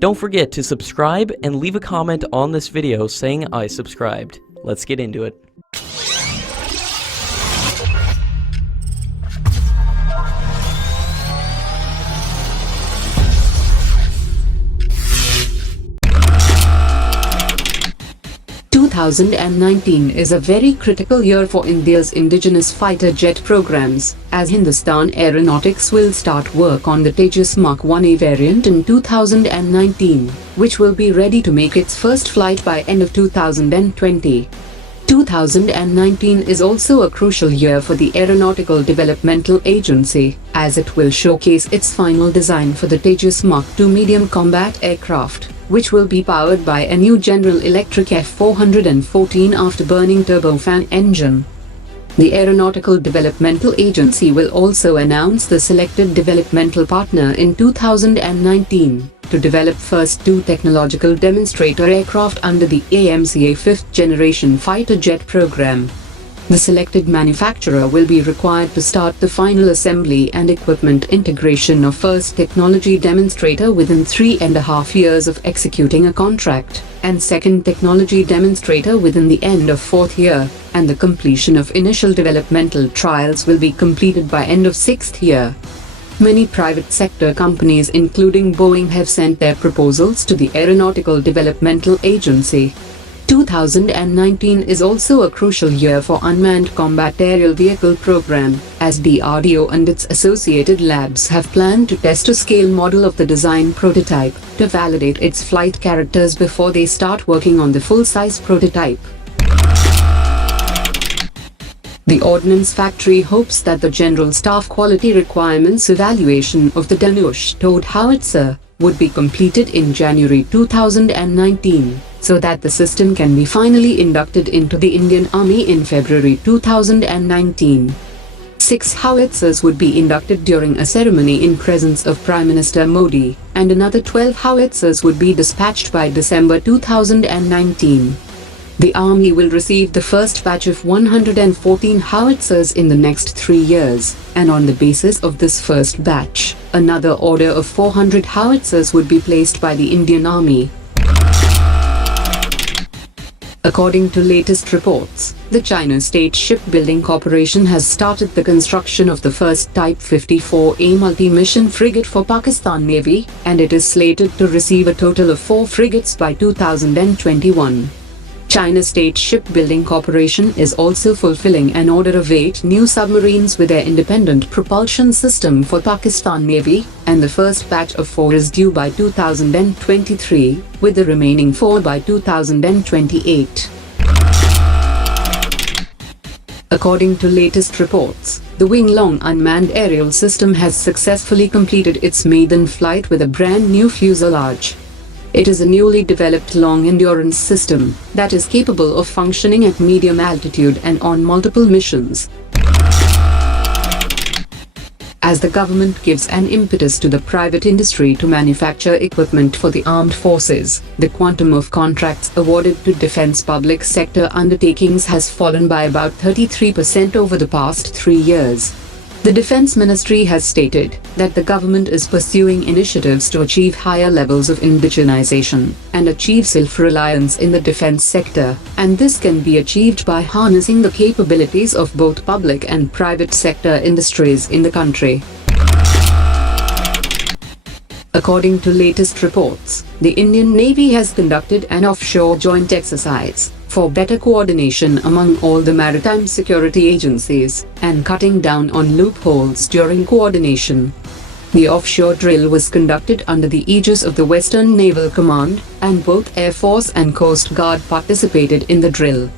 Don't forget to subscribe and leave a comment on this video saying I subscribed. Let's get into it. "2019 is a very critical year for India's indigenous fighter jet programs, as Hindustan Aeronautics will start work on the Tejas Mk2 variant in 2019, which will be ready to make its first flight by end of 2020. 2019 is also a crucial year for the Aeronautical Developmental Agency, as it will showcase its final design for the Tejas Mk2 medium combat aircraft, which will be powered by a new General Electric F414 afterburning turbofan engine. The Aeronautical Developmental Agency will also announce the selected developmental partner in 2019 to develop first two technological demonstrator aircraft under the AMCA 5th Generation Fighter Jet program. The selected manufacturer will be required to start the final assembly and equipment integration of first technology demonstrator within 3.5 years of executing a contract, and second technology demonstrator within the end of 4th year, and the completion of initial developmental trials will be completed by end of 6th year. Many private sector companies including Boeing have sent their proposals to the Aeronautical Developmental Agency. 2019 is also a crucial year for Unmanned Combat Aerial Vehicle program, as DRDO and its associated labs have planned to test a scale model of the design prototype to validate its flight characters before they start working on the full-size prototype. The Ordnance Factory hopes that the General Staff Quality Requirements evaluation of the Dhanush howitzer would be completed in January 2019, so that the system can be finally inducted into the Indian Army in February 2019. 6 howitzers would be inducted during a ceremony in presence of Prime Minister Modi, and another 12 howitzers would be dispatched by December 2019. The Army will receive the first batch of 114 howitzers in the next 3 years, and on the basis of this first batch, another order of 400 howitzers would be placed by the Indian Army. According to latest reports, the China State Shipbuilding Corporation has started the construction of the first Type 54A multi-mission frigate for Pakistan Navy, and it is slated to receive a total of 4 frigates by 2021. China State Shipbuilding Corporation is also fulfilling an order of 8 new submarines with their independent propulsion system for Pakistan Navy, and the first batch of 4 is due by 2023, with the remaining 4 by 2028. According to latest reports, the Loong unmanned aerial system has successfully completed its maiden flight with a brand new fuselage. It is a newly developed long-endurance system that is capable of functioning at medium altitude and on multiple missions. As the government gives an impetus to the private industry to manufacture equipment for the armed forces, the quantum of contracts awarded to defense public sector undertakings has fallen by about 33% over the past 3 years. The Defense Ministry has stated that the government is pursuing initiatives to achieve higher levels of indigenization and achieve self-reliance in the defense sector, and this can be achieved by harnessing the capabilities of both public and private sector industries in the country. According to latest reports, the Indian Navy has conducted an offshore joint exercise for better coordination among all the maritime security agencies and cutting down on loopholes during coordination. The offshore drill was conducted under the aegis of the Western Naval Command, and both Air Force and Coast Guard participated in the drill.